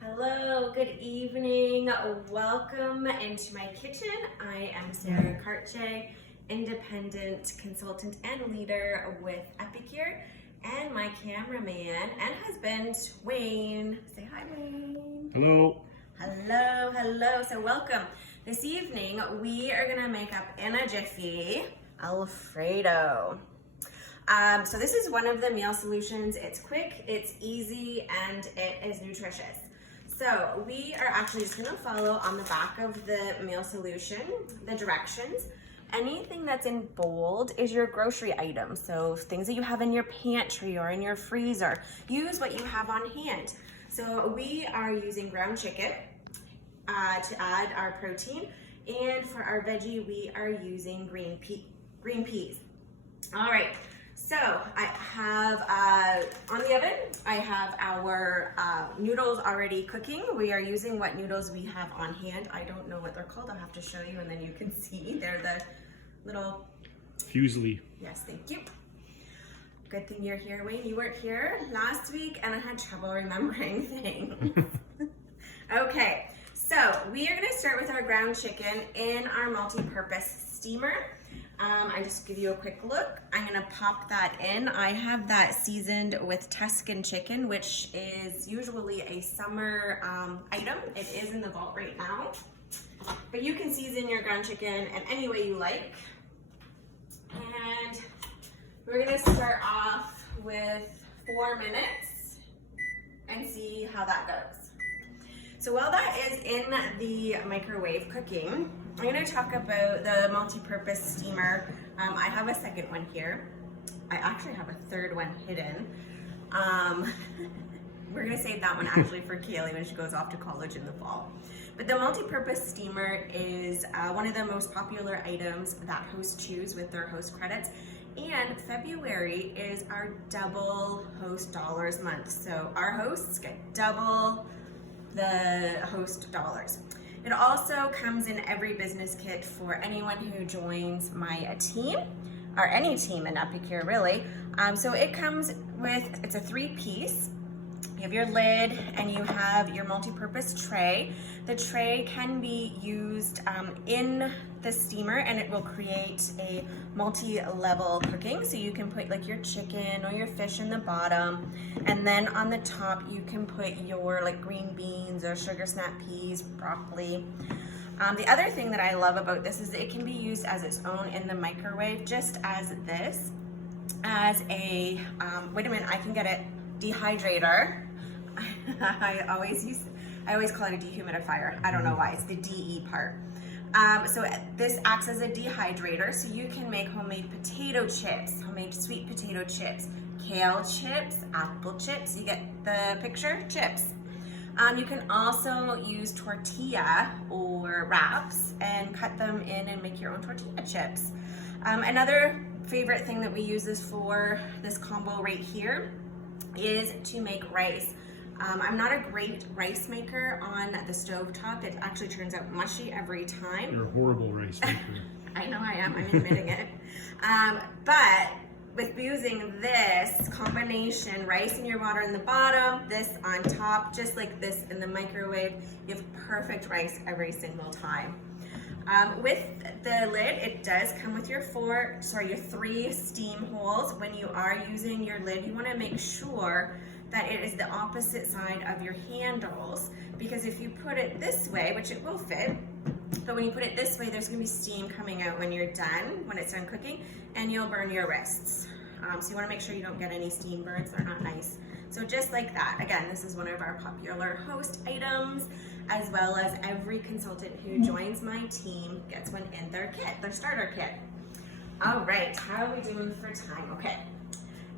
Hello, good evening. Welcome into my kitchen. I am Sarah Cartier, independent consultant and leader with Epicure, and my cameraman and husband, Wayne. Say hi, Wayne. Hello. Hello, hello. So welcome. This evening, we are gonna make up in a jiffy Alfredo. So this is one of the meal solutions. It's quick, it's easy, and it is nutritious. So we are actually just gonna follow on the back of the meal solution, the directions. Anything that's in bold is your grocery item. So things that you have in your pantry or in your freezer, use what you have on hand. So we are using ground chicken to add our protein. And for our veggie, we are using green peas. All right. So I have on the oven, I have our noodles already cooking. We are using what noodles we have on hand. I don't know what they're called. I'll have to show you and then you can see. They're the little... Fusilli. Yes, thank you. Good thing you're here, Wayne. You weren't here last week and I had trouble remembering things. Okay, so we are gonna start with our ground chicken in our multi-purpose steamer. I just give you a quick look. I'm gonna pop that in. I have that seasoned with Tuscan chicken, which is usually a summer item. It is in the vault right now. But you can season your ground chicken in any way you like. And we're gonna start off with 4 minutes and see how that goes. So while that is in the microwave cooking, I'm gonna talk about the multi-purpose steamer. I have a second one here. I actually have a third one hidden. We're gonna save that one actually for Kaylee when she goes off to college in the fall. But the multi-purpose steamer is one of the most popular items that hosts choose with their host credits. And February is our double host dollars month. So our hosts get double the host dollars. It also comes in every business kit for anyone who joins my team, or any team in Epicure really. So it comes with, it's a 3-piece. You have your lid and you have your multi-purpose tray. The tray can be used in the steamer and it will create a multi-level cooking. So you can put like your chicken or your fish in the bottom, and then on the top you can put your like green beans or sugar snap peas, broccoli. The other thing that I love about this is it can be used as its own in the microwave, just as this, as a, wait a minute, I can get it, dehydrator. I always call it a dehumidifier. I don't know why, it's the DE part. So this acts as a dehydrator, so you can make homemade potato chips, homemade sweet potato chips, kale chips, apple chips. You get the picture? Chips. You can also use tortilla or wraps and cut them in and make your own tortilla chips. Another favorite thing that we use this for, this combo right here, is to make rice. I'm not a great rice maker on the stove top. It actually turns out mushy every time. You're a horrible rice maker. I know I am, I'm admitting it. But with using this combination, rice in your water in the bottom, this on top, just like this in the microwave, you have perfect rice every single time. With the lid, it does come with your 3 steam holes. When you are using your lid, you want to make sure that it is the opposite side of your handles, because if you put it this way, which it will fit, but when you put it this way, there's going to be steam coming out when you're done, when it's done cooking, and you'll burn your wrists. So you want to make sure you don't get any steam burns. They're not nice. So just like that. Again, this is one of our popular host items, as well as every consultant who joins my team gets one in their kit, their starter kit. All right, how are we doing for time? Okay.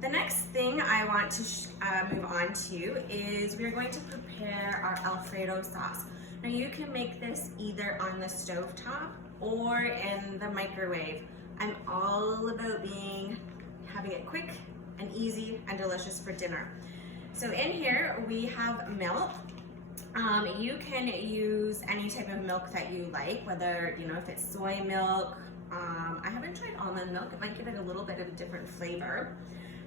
The next thing I want to move on to is we're going to prepare our Alfredo sauce. Now you can make this either on the stovetop or in the microwave. I'm all about having it quick and easy and delicious for dinner. So in here we have milk. You can use any type of milk that you like, whether, if it's soy milk. I haven't tried almond milk. It might give it a little bit of a different flavor.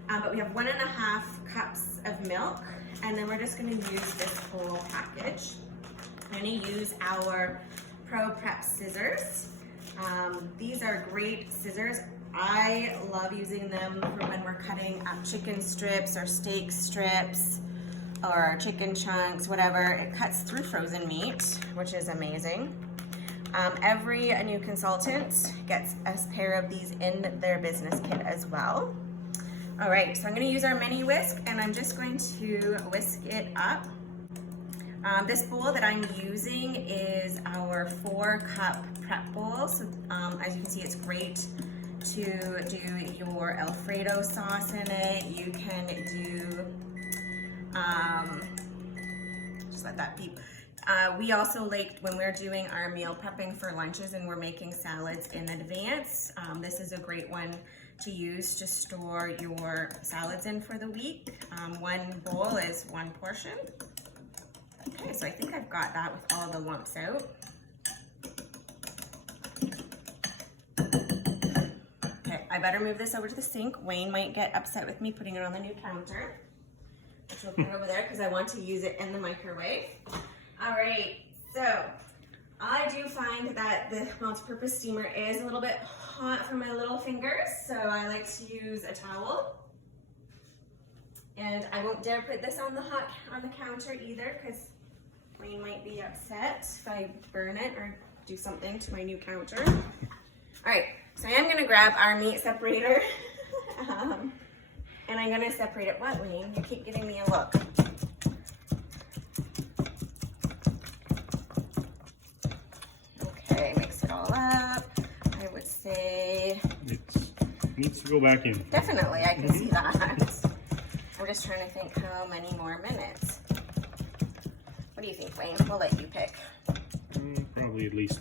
But we have 1.5 cups of milk, and then we're just going to use this whole package. going to use our Pro Prep scissors. These are great scissors. I love using them for when we're cutting up chicken strips or steak strips or chicken chunks, whatever. It cuts through frozen meat, which is amazing. Every new consultant gets a pair of these in their business kit as well. All right, so I'm going to use our mini whisk, and I'm just going to whisk it up. This bowl that I'm using is our 4-cup prep bowl. So as you can see, it's great to do your Alfredo sauce in it. You can do, just let that beep. We also like, when we're doing our meal prepping for lunches and we're making salads in advance, this is a great one to use to store your salads in for the week. One bowl is 1 portion. Okay, so I think I've got that with all the lumps out. Okay, I better move this over to the sink. Wayne might get upset with me putting it on the new counter, which we'll put over there because I want to use it in the microwave. All right, so I do find that the multi-purpose steamer is a little bit hot for my little fingers, so I like to use a towel. And I won't dare put this on the counter either, because Wayne might be upset if I burn it or do something to my new counter. All right, so I am gonna grab our meat separator, and I'm gonna separate it. What, Wayne? You keep giving me a look. Okay, mix it all up. I would say It needs to go back in. definitely, I can see that. I'm just trying to think how many more minutes. What do you think, Wayne? We'll let you pick. Probably at least,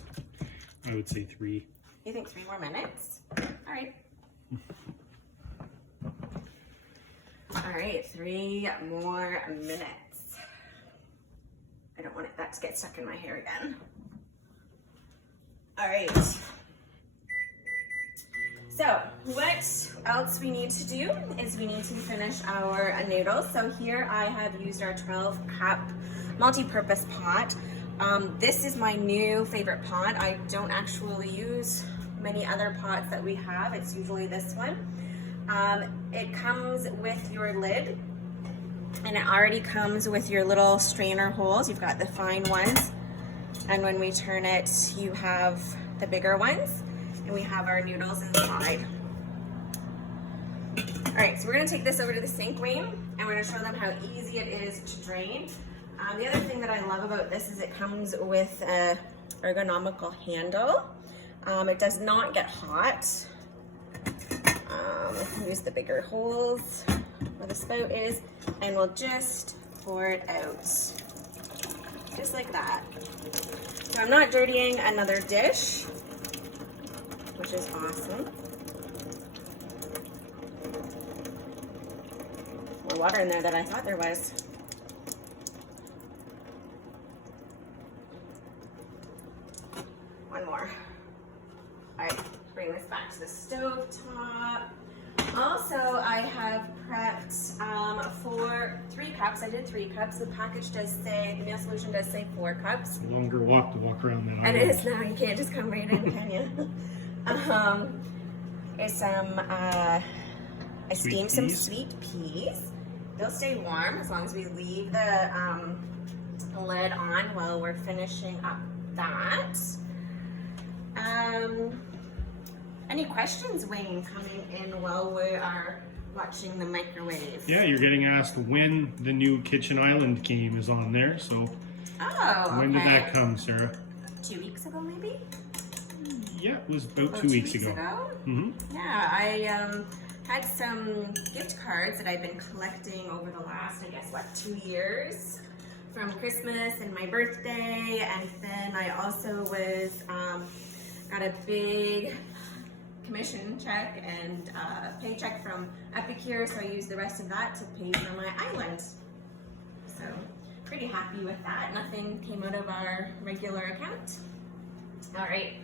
I would say 3. You think 3 more minutes? All right. All right, 3 more minutes. I don't want that to get stuck in my hair again. All right. So what else we need to do is we need to finish our noodles. So here I have used our 12-cup multi-purpose pot. This is my new favorite pot. I don't actually use many other pots that we have. It's usually this one. It comes with your lid, and it already comes with your little strainer holes. You've got the fine ones, and when we turn it, you have the bigger ones. And we have our noodles inside. All right, so we're gonna take this over to the sink, Wayne, and we're gonna show them how easy it is to drain. The other thing that I love about this is it comes with a ergonomical handle. It does not get hot. Use the bigger holes where the spout is, and we'll just pour it out, just like that. So I'm not dirtying another dish, which is awesome. More water in there than I thought there was. One more. All right, bring this back to the stove top. Also, I have prepped for 3 cups. I did 3 cups. The package does say, the meal solution does say 4 cups. It's a longer walk to walk around that And aisle. it is now, you can't just come right in, can you? It's I steamed some sweet peas. They'll stay warm as long as we leave the lid on while we're finishing up that. Any questions, Wayne, coming in while we are watching the microwave? Yeah, you're getting asked when the new Kitchen Island game is on there. So Oh, when did okay. that come, Sarah? 2 weeks ago, maybe? Yeah, it was about Oh, 2 weeks ago. Mm-hmm. Yeah, I had some gift cards that I've been collecting over the last, I guess, 2 years, from Christmas and my birthday. And then I also got a big commission check and paycheck from Epicure, so I used the rest of that to pay for my island. So pretty happy with that. Nothing came out of our regular account. All right,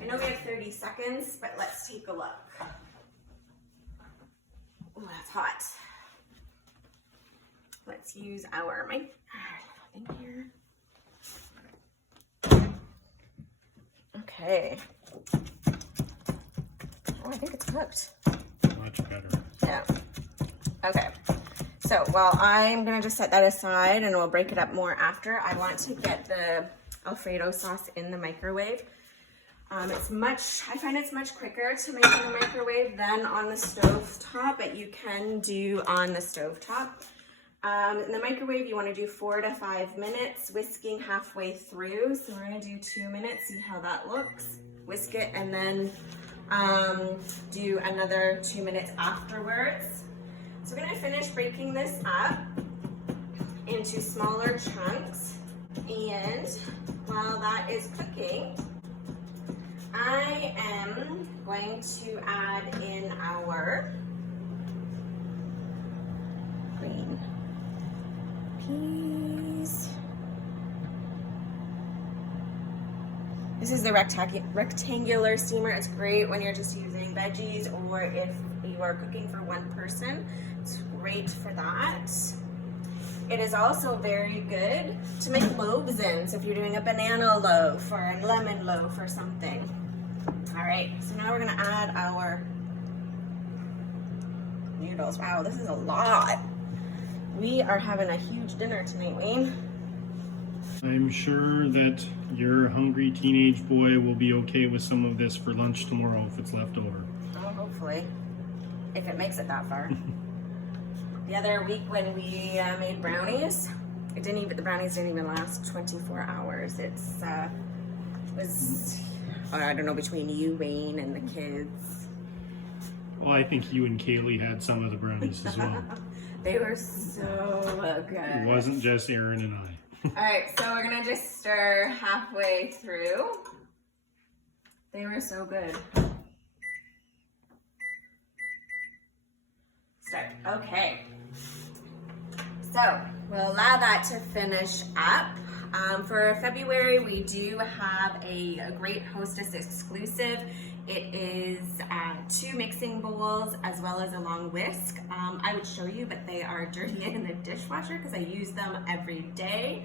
I know we have 30 seconds, but let's take a look. Oh, that's hot. Let's use our mic thing here. Okay. Oh, I think it's cooked. Much better. Yeah. Okay. So while I'm gonna just set that aside and we'll break it up more after, I want to get the Alfredo sauce in the microwave. I find it's much quicker to make in the microwave than on the stove top, but you can do on the stove top. In the microwave, you want to do 4 to 5 minutes, whisking halfway through. So we're going to do 2 minutes, see how that looks. Whisk it and then do another 2 minutes afterwards. So we're going to finish breaking this up into smaller chunks. And while that is cooking, I am going to add in our green peas. This is the rectangular steamer. It's great when you're just using veggies or if you are cooking for one person. It's great for that. It is also very good to make loaves in. So if you're doing a banana loaf or a lemon loaf or something. All right, so now we're gonna add our noodles. Wow, this is a lot. We are having a huge dinner tonight, Wayne. I'm sure that your hungry teenage boy will be okay with some of this for lunch tomorrow if it's left over. Oh, hopefully, if it makes it that far. The other week when we made brownies, the brownies didn't even last 24 hours. It was, I don't know, between you, Wayne, and the kids. Well, I think you and Kaylee had some of the brownies as well. They were so good. It wasn't just Aaron and I. All right, so we're gonna just stir halfway through. They were so good. Start. Okay. So we'll allow that to finish up. For February, we do have a great Hostess exclusive. It is 2 mixing bowls as well as a long whisk. I would show you, but they are dirty in the dishwasher because I use them every day.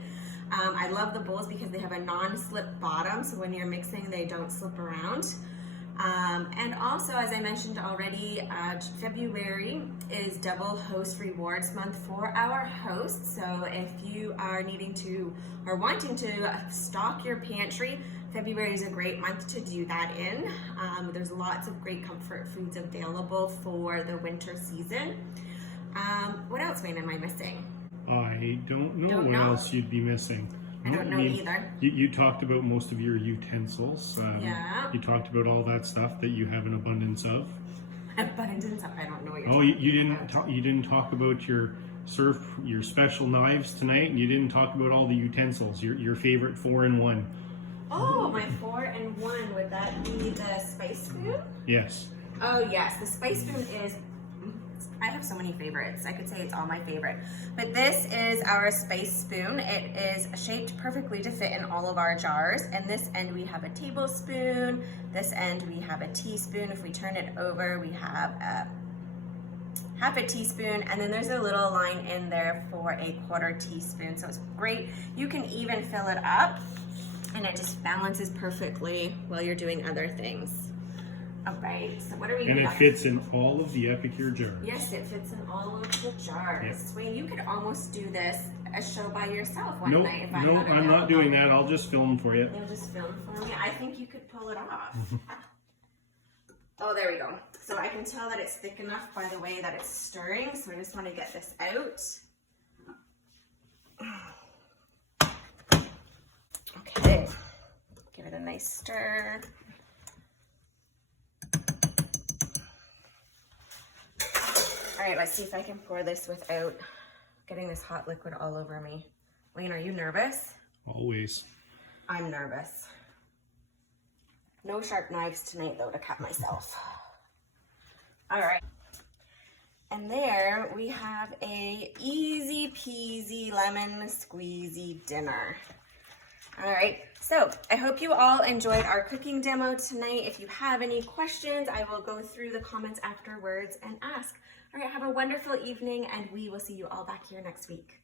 I love the bowls because they have a non-slip bottom, so when you're mixing, they don't slip around. And also, as I mentioned already, February is Double Host Rewards Month for our hosts. So if you are needing to or wanting to stock your pantry, February is a great month to do that in. There's lots of great comfort foods available for the winter season. What else, Wayne, am I missing? I don't know what else you'd be missing. I don't know either. You talked about most of your utensils. Yeah. You talked about all that stuff that you have an abundance of. Abundance of, I don't know what you're Oh, talking you didn't talk about your special knives tonight, and you didn't talk about all the utensils. Your favorite 4-in-1. Oh, my 4-in-1. Would that be the spice spoon? Yes. Oh yes, the spice spoon is, I have so many favorites. I could say it's all my favorite. But this is our spice spoon. It is shaped perfectly to fit in all of our jars. And this end we have a tablespoon. This end we have a teaspoon. If we turn it over, we have a half a teaspoon. And then there's a little line in there for a 1/4 teaspoon. So it's great. You can even fill it up and it just balances perfectly while you're doing other things. All right, so what are we doing? And it fits in all of the Epicure jars. Yes, it fits in all of the jars. Yes. Wayne, you could almost do this a show by yourself one Nope, night if I'm not doing that. I'll just film for you. You'll just film for me. I think you could pull it off. Oh, there we go. So I can tell that it's thick enough by the way that it's stirring. So I just want to get this out. Okay, give it a nice stir. All right, let's see if I can pour this without getting this hot liquid all over me. Wayne, are you nervous? Always. I'm nervous. No sharp knives tonight, though, to cut myself. All right. And there we have a easy peasy lemon squeezy dinner. All right, so I hope you all enjoyed our cooking demo tonight. If you have any questions, I will go through the comments afterwards and ask. All right, have a wonderful evening, and we will see you all back here next week.